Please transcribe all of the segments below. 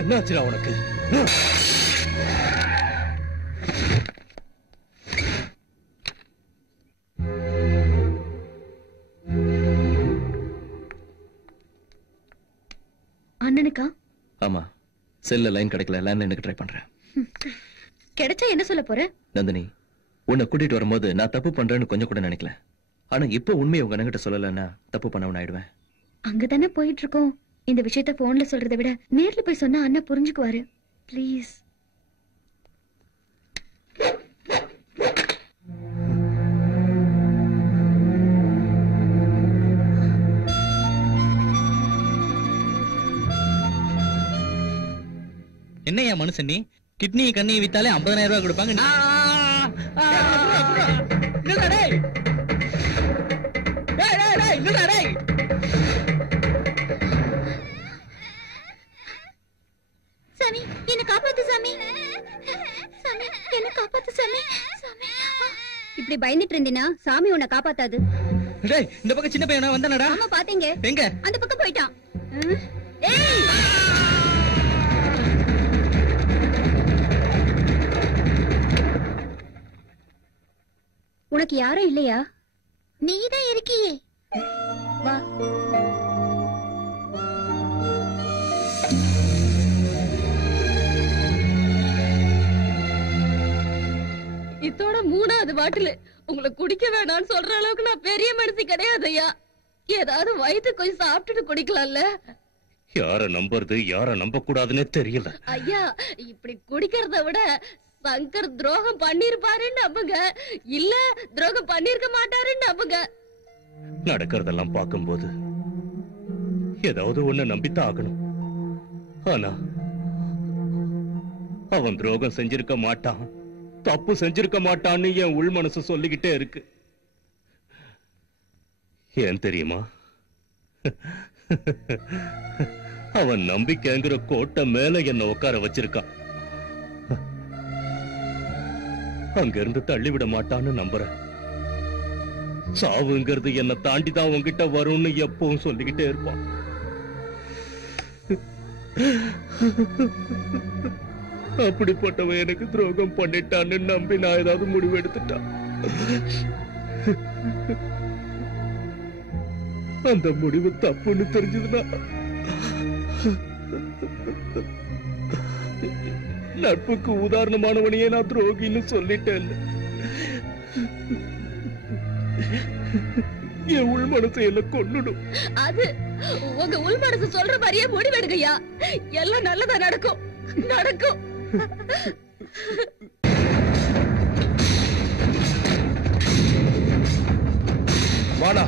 என்னாச்சுடா உனக்கு? அண்ணனுக்கா? ஆமா, செல்ல லைன் கிடைக்கல, லேண்ட்லைனுக்கு ட்ரை பண்றேன். கிடைச்சா என்ன சொல்ல போற? நந்தினி, உன்னை கூட்டிட்டு வரும்போது நான் தப்பு பண்றேன்னு கொஞ்சம் கூட நினைக்கல. ஆனா இப்ப உண்மையை உங்க அண்ணங்கிட்ட சொல்லலன்னா தப்பு பண்ணவன் ஆயிடுவேன். அங்கதானே போயிட்டு இருக்கோம். இந்த விஷயத்த போன்ல சொல்றதை விட நேர்ல போய் சொன்னா அண்ணன் புரிஞ்சுக்குவாரு. ப்ளீஸ். என்னையா மனுஷன் நீ? கிட்னி கண்ணி வித்தாலே 50,000 ரூபாய் கொடுப்பாங்க. சாமி, என்ன காப்பாத்து சாமி. சாமி, என்ன காப்பாத்து சாமி. சாமி, இப்படி பயந்துட்டு இருந்தீனா சாமி உன்னை காப்பாத்தாது. டேய், இந்த பக்கம் சின்ன பையனா வந்தானடா? ஆமா, பாத்தீங்க. எங்க? அந்த பக்கம் போயிட்டான். ஏய், உனக்கு யாரும் இல்லையா? நீதான் இருக்கியே. வா. இதோட 3வது பாட்டில். உங்களை குடிக்க வேணாம்னு சொல்ற அளவுக்கு நான் பெரிய மனுஷி கிடையாது ஐயா. ஏதாவது வயிற்று கொஞ்சம் சாப்பிட்டுட்டு குடிக்கலாம்ல. யார நம்புறது யார நம்ப கூடாதுன்னே தெரியல. ஐயா, இப்படி குடிக்கிறத விட சங்கர் துரோகம் பண்ணிருப்பாருன்னு நம்புங்க, இல்ல துரோகம் பண்ணிருக்க மாட்டாருன்னு நம்புங்க. நடக்கிறதெல்லாம் பார்க்கும்போது ஏதாவது ஒண்ணு நம்பித்தான் ஆகணும். ஆனா அவன் துரோகம் செஞ்சிருக்க மாட்டான், தப்பு செஞ்சிருக்க மாட்டான்னு என் உள் மனசு சொல்லிக்கிட்டே இருக்கு. ஏன் தெரியுமா? அவன் நம்பிக்கைங்கிற கோட்டை மேல என்ன உட்கார வச்சிருக்கான். அங்கிருந்து தள்ளிவிட மாட்டான்னு நம்புறேன். சாவுங்கிறது என்ன தாண்டிதான் உங்ககிட்ட வரும்னு எப்பவும் சொல்லிக்கிட்டே இருப்பான். அப்படிப்பட்டவன் எனக்கு துரோகம் பண்ணிட்டான்னு நம்பி நான் ஏதாவது முடிவு எடுத்துட்டான். அந்த முடிவு தப்புன்னு தெரிஞ்சதுன்னா நட்புக்கு உதாரணமானவனையே நான் துரோகின்னு சொல்லிட்டேன். என் உள் மனசை எல்லாம் கொன்னுடும். அது உங்க உள் மனசு சொல்ற மாதிரியே முடிவெடுங்கய்யா. எல்லாம் நல்லதா நடக்கும், நடக்கும். வாடா.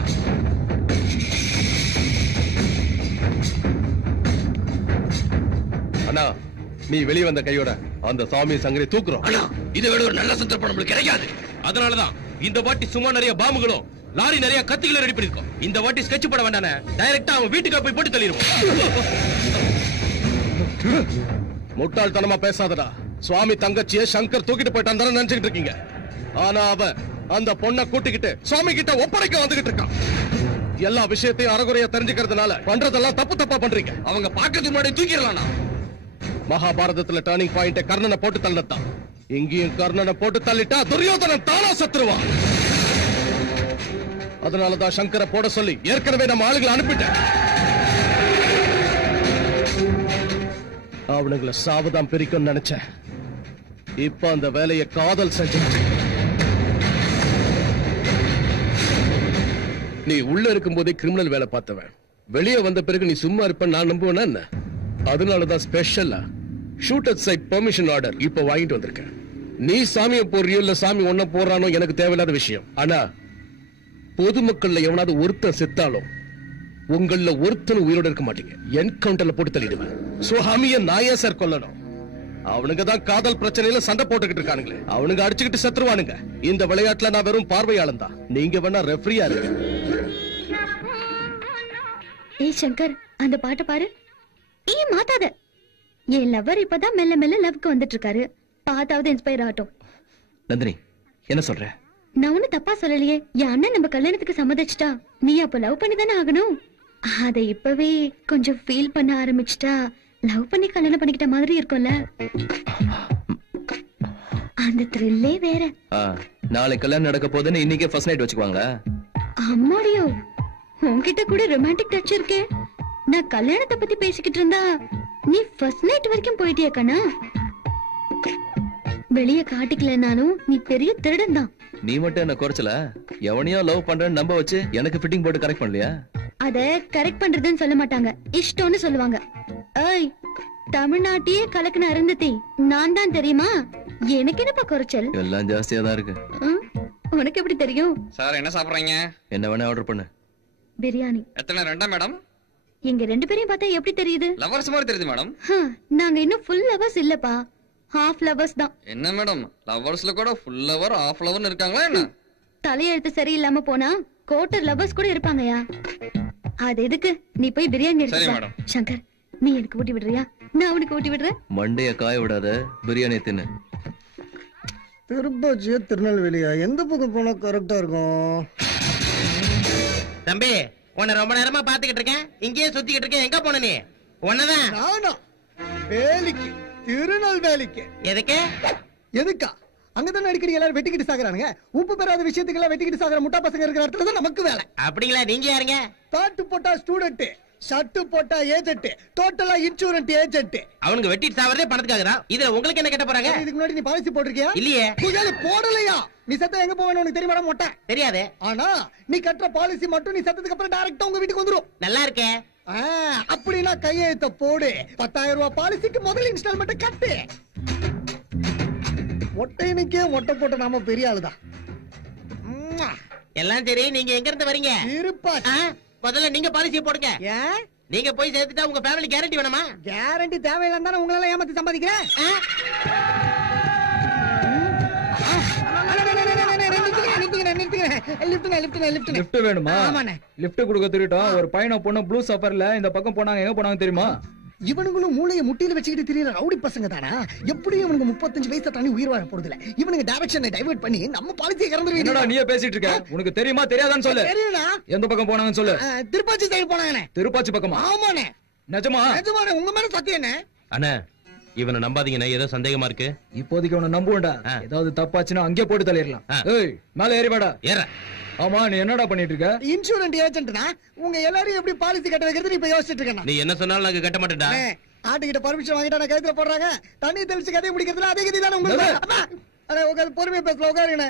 அண்ணா, நீ வெளியே வந்த கையோட அந்த சாமி சங்கரை தூக்குறோம். இதை விட ஒரு நல்ல சந்தர்ப்பம் நம்மளுக்கு கிடைக்காது. அதனாலதான் இந்த வாட்டி சும்மா நிறைய பாம்புகளும் லாரி நிறைய கத்திகளை ரெடி பண்ணிருக்கோம். இந்த வாட்டி ஸ்கெட்ச் போட வேண்டானே, டைரக்டா அவன் வீட்டுக்கு போய் போட்டு தள்ளிடுவோம். முட்டாள்தனமா பேசாதடா. சுவாமி தங்கச்சியை சங்கர் தூக்கிட்டு போயிட்டான் தானே நினைச்சுக்கிட்டு இருக்கீங்க. ஆனா அவன் அந்த பொண்ணை கூட்டிக்கிட்டு சுவாமி கிட்ட ஒப்படைக்க வந்துகிட்டு இருக்கான். எல்லா விஷயத்தையும் அறகுறையா தெரிஞ்சுக்கிறதுனால பண்றதெல்லாம் தப்பு தப்பா பண்றீங்க. அவங்க பாக்கிறதுக்கு முன்னாடி தூக்கிடலாம்னா. மகாபாரதத்துல டர்னிங் பாயிண்ட் கர்ணனை போட்டு தள்ளத்தான். இங்கேயும் கர்ணனை போட்டு தள்ளிட்டா துரியோதனன் தானா சத்துருவான். அதனாலதான் சங்கரை போட சொல்லி ஏற்கனவே நம்ம ஆளுகளை அனுப்பிட்டேன். அவனுங்களை சாவதான் பிரிக்கும் நினைச்சேன். இப்ப அந்த வேலையை காதல் செஞ்சு. நீ உள்ள இருக்கும் போதே கிரிமினல் வேலை பார்த்தவன், வெளியே வந்த பிறகு நீ சும்மா இருப்ப நான் நம்புவேனா என்ன? அதனாலதான் ஸ்பெஷலா ஷூட்டர் சைட் பெர்மிஷன் ஆர்டர் இப்ப வாங்கிட்டு வந்திருக்கேன். நீ சாமியை போடுறியோ இல்ல சாமி ஒன்ன போடுறானோ எனக்கு தேவையில்லாத விஷயம். ஆனா பொதுமக்கள்ல எவனாவது ஒருத்தன் செத்தாலும் உங்கள ஒருத்தன் உயிரோட இருக்க மாட்டீங்க. என்கவுண்டர்ல போட்டு தள்ளிடுவேன். சுவாமிய நாயே சார் கொல்லணும். அவனுங்க தான் காதல் பிரச்சனையில சண்டை போட்டுக்கிட்டு இருக்கானுங்களே. அவனுங்க அடிச்சுக்கிட்டு செத்துருவானுங்க. இந்த விளையாட்டுல நான் வெறும் பார்வையாளன் தான். நீங்க வேணா ரெஃப்ரியா இருங்க. ஏய் சங்கர், அந்த பாட்டை பாரு. ஏன் மாத்தாத. என் லவர் இப்பதான் மெல்ல மெல்ல லவ்க்கு வந்துட்டு இருக்காரு. பாத்தாவது இன்ஸ்பயர் ஆகட்டும். நந்தினி, என்ன சொல்ற? நான் ஒண்ணு தப்பா சொல்லலையே. என் அண்ணன் நம்ம கல்யாணத்துக்கு சம்மதிச்சிட்டா நீ அப்ப லவ் பண்ணி தானே ஆகணும். அதை இப்பவே கொஞ்சம் ஃபீல் பண்ண ஆரம்பிச்சிட்டா லவ் பண்ணி கல்யாணம் பண்ணிக்கிட்ட மாதிரி இருக்கும்ல, அந்த த்ரில்லே வேற. நாளைக்கு கல்யாணம் நடக்க போதுன்னு இன்னைக்கே ஃபர்ஸ்ட் நைட் வச்சுக்குவாங்களா? அம்மாடியோ, உன்கிட்ட கூட ரொமான்டிக் டச் இருக்கே. நான் கல்யாணத்தை பத்தி பேசிக்கிட்டு இருந்தா நீ ஃபர்ஸ்ட் நைட் வரைக்கும் போயிட்டியா கண்ணா? வெளிய காட்டிக்கலனாலும் நீ பெரிய திருடன் தான். நீ மட்டும் என்ன குறைச்சல? எவனையோ லவ் பண்றேன்னு நம்ப வச்சு எனக்கு ஃபிட்டிங் போட்டு கரெக்ட் பண்ணலையா? அத கரெக்ட் பண்றதுன்னு சொல்ல மாட்டாங்க, இஷ்டம்னு சொல்லுவாங்க. ஏய், தமிழ்நாட்டையே கலக்குன அருந்ததி நான் தான் தெரியுமா? எனக்கு என்னப்பா குறைச்சல்? எல்லாம் ஜாஸ்தியா தான் இருக்கு. உனக்கு எப்படி தெரியும்? சார் என்ன சாப்பிடுறீங்க? என்ன வேணா ஆர்டர் பண்ணு. பிரியாணி. எத்தனை ரெண்டா மேடம்? எங்க ரெண்டு பேரையும் பார்த்தா எப்படி தெரியுது? லவர்ஸ் மாதிரி தெரியுது மேடம். நாங்க இன்னும் ஃபுல் லவர்ஸ் இல்லப்பா, ஹாஃப் லவர்ஸ் தான். என்ன மேடம், லவர்ஸ்ல கூட ஃபுல் லவர் ஹாஃப் லவர்னு இருக்காங்களா என்ன? தலையெழுத்து சரியில்லாம போனா கோட்டர் லவர்ஸ் கூட இருப்பாங்கயா. அது எதுக்கு, நீ போய் பிரியாணி சரி எடுத்து வா. மேடம். சங்கர், நீ எனக்கு ஊட்டி விடுறியா? நான் உனக்கு ஊட்டி விடுறேன். மண்டைய காய விடாத, பிரியாணி தின்னு. திருப்பதி திருநெல்வேலியா, எந்த பக்கம் போனா கரெக்டா இருக்கும்? தம்பி, உன்னை ரொம்ப நேரமா பாத்துக்கிட்டு இருக்கேன், இங்கேயே சுத்திக்கிட்டு இருக்கேன். எங்க போன நீ? உன்னதான். நானா? வேலிக்கு, திருநெல்வேலிக்கு. எதுக்கு? எதுக்கா? அங்கதானே அடிக்கடி எல்லாரும் வெட்டிக்கிட்டு சாகுறானுங்க. உப்பு பெறாத விஷயத்துக்கு எல்லாம் வெட்டிக்கிட்டு சாகுற முட்டா பசங்க இருக்கிற இடத்துல தான் நமக்கு வேலை. அப்படிங்களா? நீங்க யாருங்க? பாட்டு போட்டா ஸ்டூடெண்ட், ஷர்ட் போட்டா ஏஜென்ட், டோட்டலா இன்சூரன்ஸ் ஏஜென்ட். அவனுக்கு வெட்டிட்டு சாவறதே பணத்துக்காக தான். இதுல உங்களுக்கு என்ன கேட்ட போறாங்க? இதுக்கு முன்னாடி நீ பாலிசி போட்டிருக்கியா? இல்லையே. புயல் போடலையா? நீ சத்தம் எங்க போவேன்னு உனக்கு தெரியுமா? மொட்டை தெரியாது. ஆனா நீ கட்டுற பாலிசி மட்டும் நீ சத்தத்துக்கு அப்புறம் டைரக்டா உங்க வீட்டுக்கு வந்துரும். நல்லா இருக்கே. அப்படின்னா கையெழுத்த போடு. 10,000 ரூபாய் பாலிசிக்கு முதல் இன்ஸ்டால்மெண்ட் கட்டு. மொட்டையனுக்கே மொட்டை போட்ட நாம பெரிய ஆளுதான். எல்லாம் சரி, நீங்க எங்க இருந்து வரீங்க? இருப்பா. முதல்ல நீங்க பாலிசி போடுங்க. ஏன்? நீங்க போய் சேர்த்துட்டா உங்க ஃபேமிலி கேரண்டி வேணுமா? கேரண்டி தேவையில்லைன்னு தானே உங்களால ஏமாத்தி சம்பாதிக்கிறேன். லிஃப்ட் வேணுமா? லிஃப்ட் கொடுக்க திருட்டோம். ஒரு பையனை பொண்ணு ப்ளூ சஃபர்ல இந்த பக்கம் போனாங்க. எங்க போனாங்க தெரியுமா? இவனுங்களும் மூளையை முட்டியில வச்சுக்கிட்டு தெரியல ரவுடி பசங்க தானா? எப்படியும் இவனுக்கு 35 வயசை தாண்டி உயிர் வாழ போறது இல்ல. இவனுக்கு டைரக்ஷனை டைவர்ட் பண்ணி நம்ம பாலிசியை கறந்துருவீங்க. என்னடா நீயே பேசிட்டு இருக்க? உனக்கு தெரியுமா தெரியாதான்னு சொல்லு. தெரியுமா? எந்த பக்கம் போனாங்கன்னு சொல்லு. திருப்பாச்சி சைடு போனாங்கண்ணே. திருப்பாச்சி பக்கமா? ஆமாண்ணே. நிஜமா? நிஜமாண்ணே, உங்க மேல சத்தியம் என்ன? அண்ணா, இவனை நம்பாதீங்கண்ணே, ஏதோ சந்தேகமா இருக்கு. இப்போதைக்கு உன்னை நம்புவேன்டா. ஏதாவது தப்பாச்சுன்னா அங்கே போட்டு தள்ளிடலாம். ஏய், மேல ஏறி வாடா. ஏற. ஆமா, நீ என்னடா பண்ணிட்டு இருக்க? இன்சூரன்ஸ் ஏஜென்ட்னா உங்க எல்லாரையும் எப்படி பாலிசி கட்ட வைக்கிறது நீ இப்ப யோசிச்சுட்டு இருக்கேன். நீ என்ன சொன்னாலும் நாங்க கட்ட மாட்டேன்டா. ஆட்டுக்கிட்ட பர்மிஷன் வாங்கிட்டா நான் கழுத்துல போடுறாங்க. தண்ணி தெளிச்சு கதையை முடிக்கிறதுல அதே கதி தானே உங்களுக்கு. பொறுமையா பேசல, உட்காருங்க.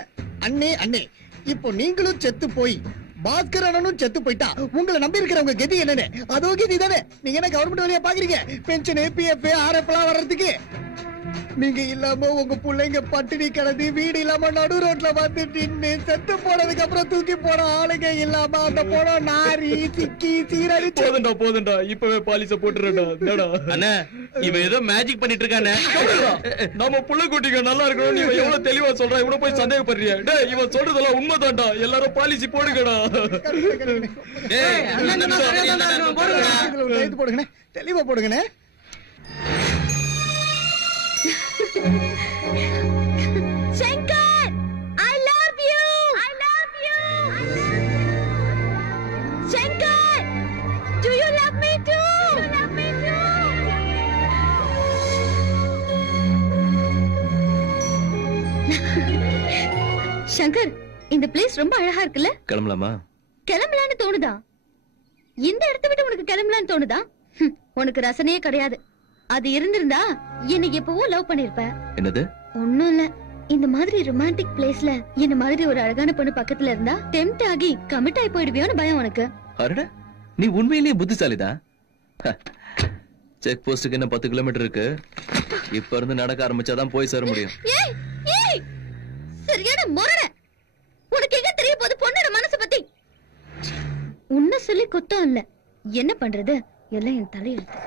அண்ணே அண்ணே, இப்போ நீங்களும் செத்து போய் பாஸ்கர் அண்ணனும் செத்து போயிட்டா உங்களை நம்பி இருக்கிறவங்க கதி என்னன்னு அதோ கதி தானே. நீங்க என்ன கவர்மெண்ட் வழியா பாக்குறீங்க? பென்ஷன், பிஎஃப், ஆர்எஃப் எல்லாம் வர்றதுக்கு நீங்க இல்லாம உங்க பிள்ளைங்க பட்டினி கிடந்து வீடு இல்லாம நடு ரோட்ல வந்து நின்னு செத்து போனதுக்கு அப்புறம் தூக்கி போன ஆளுங்க இல்லாம அந்த போன நாரி சிக்கி சீரடி. போதுண்டா இப்பவே பாலிச போட்டுறடா. அண்ணா, இவன் ஏதோ மேஜிக் பண்ணிட்டு இருக்கானே. நம்ம புள்ள குட்டிங்க நல்லா இருக்கணும். நீ எவ்வளவு தெளிவா சொல்ற, இவனை போய் சந்தேகப்படுறியா? டேய், இவன் சொல்றதெல்லாம் உண்மைதான்டா. எல்லாரும் பாலிசி போடுங்கடா. போடுங்கண்ணே, தெளிவா போடுங்கண்ணே. Shankar, I love you. I love you. Shankar, do you love me too? You love me too. Shankar, இந்த பிளேஸ் ரொம்ப அழகா இருக்குல்ல? கிளம்பலாமா? கிளம்பலான்னு தோணுதா? இந்த இடத்தை விட்டு உனக்கு கிளம்பலான்னு தோணுதா? உனக்கு ரசனையே கிடையாது. அது இருந்திருந்தா என்னை எப்பவோ லவ் பண்ணிருப்ப. என்னது? ஒண்ணும் இல்ல, இந்த மாதிரி ரொமான்டிக் பிளேஸ்ல இந்த மாதிரி ஒரு அழகான பொண்ணு பக்கத்துல இருந்தா டெம்ப்ட் ஆகி கமிட் ஆகி போயிடுவியோன்னு பயம் உனக்கு. அடடா, நீ உண்மையிலேயே புத்திசாலிதான். செக் போஸ்டுக்கு என்ன 10 கிலோமீட்டர் இருக்கு. இப்ப இருந்து நடக்க ஆரம்பிச்சாதான் போய் சேர முடியும். ஏய் ஏய், சரியான மொரட. உனக்கு எங்க தெரிய போகுது பொண்ணோட மனசு பத்தி? உன்ன சொல்லி குத்தம் இல்ல, என்ன பண்றது, எல்லாம் என் தலையெழுத்து.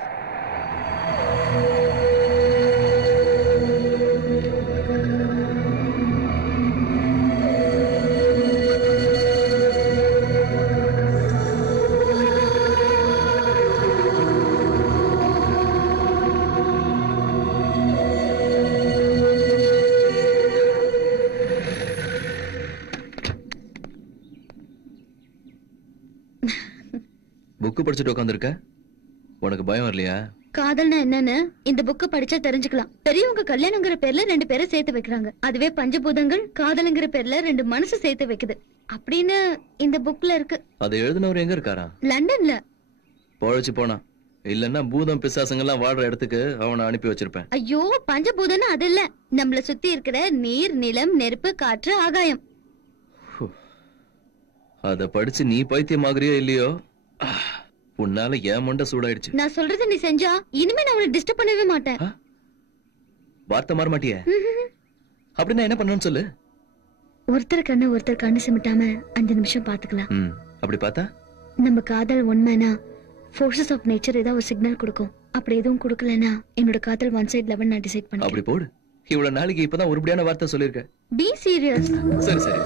புக்கு படிச்சுட்டு உட்காந்துருக்க, உனக்கு பயம் வரலையா? காதல்னா என்னன்னு இந்த புக்கு படிச்சா தெரிஞ்சுக்கலாம். பெரியவங்க கல்யாணங்கிற பேர்ல 2 பேரை சேர்த்து வைக்கிறாங்க. அதுவே பஞ்சபூதங்கள் காதலுங்கிற பேர்ல 2 மனசு சேர்த்து வைக்குது அப்படின்னு இந்த புக்ல இருக்கு. அதை எழுதினவர் எங்க இருக்காரா? லண்டன்ல. பொழைச்சு போனா, இல்லன்னா பூதம் பிசாசங்கெல்லாம் வாடுற இடத்துக்கு அவனை அனுப்பி வச்சிருப்பேன். ஐயோ, பஞ்சபூதம்னு அது இல்ல, நம்மள சுத்தி இருக்கிற நீர், நிலம், நெருப்பு, காற்று, ஆகாயம். அத படிச்சு நீ பைத்தியமாகறியோ இல்லையோ, உன்னால ஏன் மண்டை சூடாயிடுச்சு. நான் சொல்றத நீ செஞ்சா இனிமே நான் உன்னை டிஸ்டர்ப் பண்ணவே மாட்டேன். வார்த்தை மாற மாட்டியே? அப்படின்னா என்ன பண்ணணும்னு சொல்லு. ஒருத்தர் கண்ணு சிமிட்டாம 5 நிமிஷம் பாத்துக்கலாம். அப்படி பார்த்தா நம்ம காதல் உண்மைனா ஃபோர்சஸ் ஆஃப் நேச்சர் ஏதாவது ஒரு சிக்னல் கொடுக்கும். அப்படி எதுவும் கொடுக்கலனா என்னோட காதல் ஒன் சைடு லெவல் நான் டிசைட் பண்ணேன். அப்படி போடு. இவ்வளவு நாளைக்கு இப்பதான் உருப்படியான வார்த்தை சொல்லிருக்க. Be serious. சரி சரி.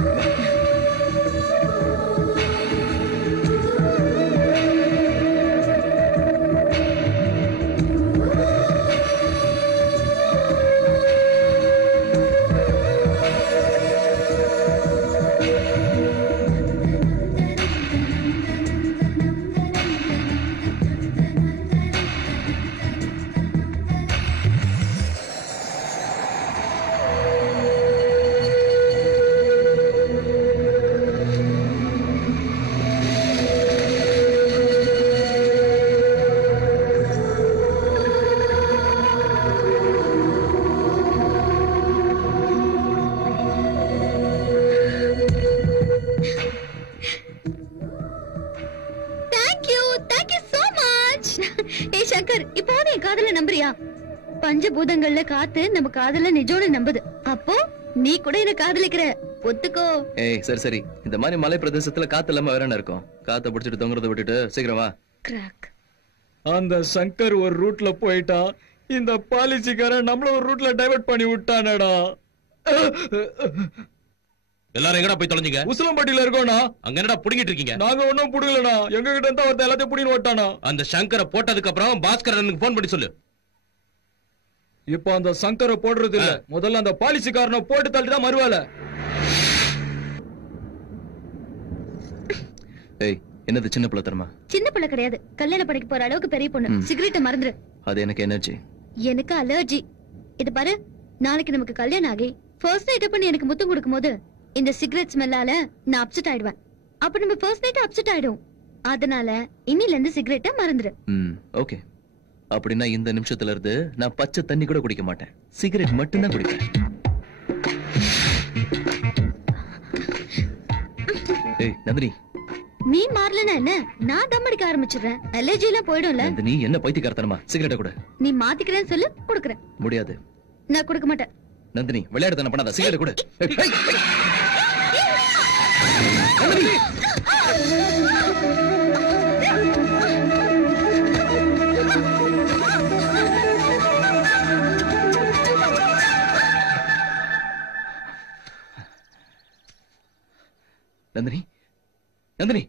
பஞ்சபூதங்கள்ல காத்து நம்ம காதல நிஜோன்னு நம்புது. அப்போ நீ கூட என்ன காதலிக்கிற, ஒத்துக்கோ. ஏய் சரி சரி, இந்த மாதிரி மலை பிரதேசத்துல காத்து இல்லாம வேற என்ன இருக்கும்? காத்த பிடிச்சிட்டு தொங்குறத விட்டுட்டு சீக்கிரம் வா. கிராக். அந்த சங்கர் ஒரு ரூட்ல போயிட்டா, இந்த பாலிசிக்காரன் நம்மள ஒரு ரூட்ல டைவர்ட் பண்ணி விட்டானடா. எல்லாரும் எங்கடா போய் தொலைஞ்சீங்க? உசிலம்பட்டியில இருக்கோம்னா. அங்க என்னடா புடிங்கிட்டு இருக்கீங்க? நாங்க ஒன்னும் புடுங்கலடா, எங்க கிட்ட இருந்தா ஒருத்த எல்லாத்தையும் புடின்னு ஓட்டானா. அந்த சங்கரை போட்டதுக்கு அப்புறம் பாஸ்கரனுக்கு போன் பண்ணி சொல்லு. இப்ப அந்த சங்கரை போடுறது இல்ல, முதல்ல அந்த பாலிசிக்காரனை போட்டு தள்ளிதான் மறுவேலை. ஏய், என்னது சின்ன பிள்ளை தரமா? சின்ன பிள்ளை கிடையாது, கல்யாணம் படிக்க போற அளவுக்கு பெரிய பொண்ணு. சிகரெட்டை மறந்துரு. அது எனக்கு எனர்ஜி. எனக்கு அலர்ஜி. இது பாரு, நாளைக்கு நமக்கு கல்யாணம் ஆகி ஃபர்ஸ்ட் நைட் பண்ணி எனக்கு முத்தம் கொடுக்கும் போது இந்த சிகரெட் ஸ்மெல்லால நான் அப்செட் ஆயிடுவேன். அப்ப நம்ம ஃபர்ஸ்ட் நைட் அப்செட் ஆயிடும். அதனால இன்னில இருந்து சிகரெட்டை மறந்துரு. ஓகே. அப்படின்னா இந்த நிமிஷத்துல இருந்து நான் பச்சை தண்ணி கூட குடிக்க மாட்டேன், சிகரெட் மட்டும் தான் குடிப்பேன். ஏய் நந்தினி, நீ மாறலனா என்ன? நான் தம் அடிக்க ஆரம்பிச்சிடுறேன். அலர்ஜி எல்லாம் போய்டும்ல. நந்தினி என்ன பைத்தியக்காரத்தனமா? சிகரெட்டை கொடு. நீ மாத்திக்கிறேன்னு சொல்லு, கொடுக்கறேன். முடியாது. நான் கொடுக்க மாட்டேன். நந்தினி விளையாடுதான பண்ணாத, சிகரெட்டை கொடு. நந்தினி நந்தினி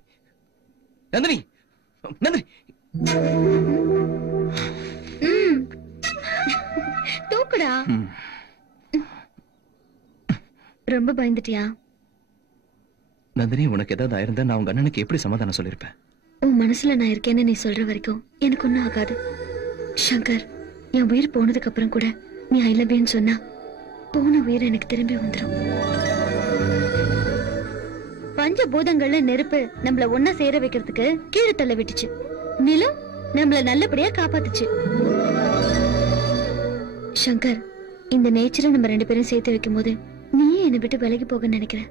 நந்தினி நந்தினி தூக்குடா. ரொம்ப பயந்துட்டியா? நந்தினி, உனக்கு ஏதாவது ஆயிருந்தா நான் உங்க அண்ணனுக்கு எப்படி சமாதானம் சொல்லிருப்பேன்? உன் மனசுல நான் இருக்கேன்னு நீ சொல்ற வரைக்கும் எனக்கு ஒண்ணும் ஆகாது. சங்கர், என் உயிர் போனதுக்கு அப்புறம் கூட நீ ஐ லவ் யூன்னு சொன்னா போன உயிர் எனக்கு திரும்பி வந்துடும். பஞ்சபூதங்கள்ல நெருப்பு நம்மள ஒன்னா சேர வைக்கிறதுக்கு கீழே தள்ள விட்டுச்சு. நிலம் நம்மள நல்லபடியா காப்பாத்துச்சு. சங்கர், இந்த நேச்சரை நம்ம 2 பேரும் சேர்த்து வைக்கும் போது நீயே என்னை விட்டு விலகி போக நினைக்கிற.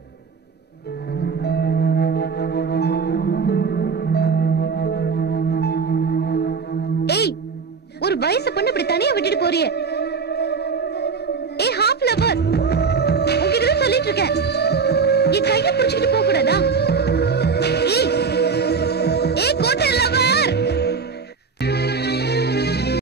ஏய், ஒரு வயசு பொண்ணு இப்படி தனியா விட்டுட்டு போறியே,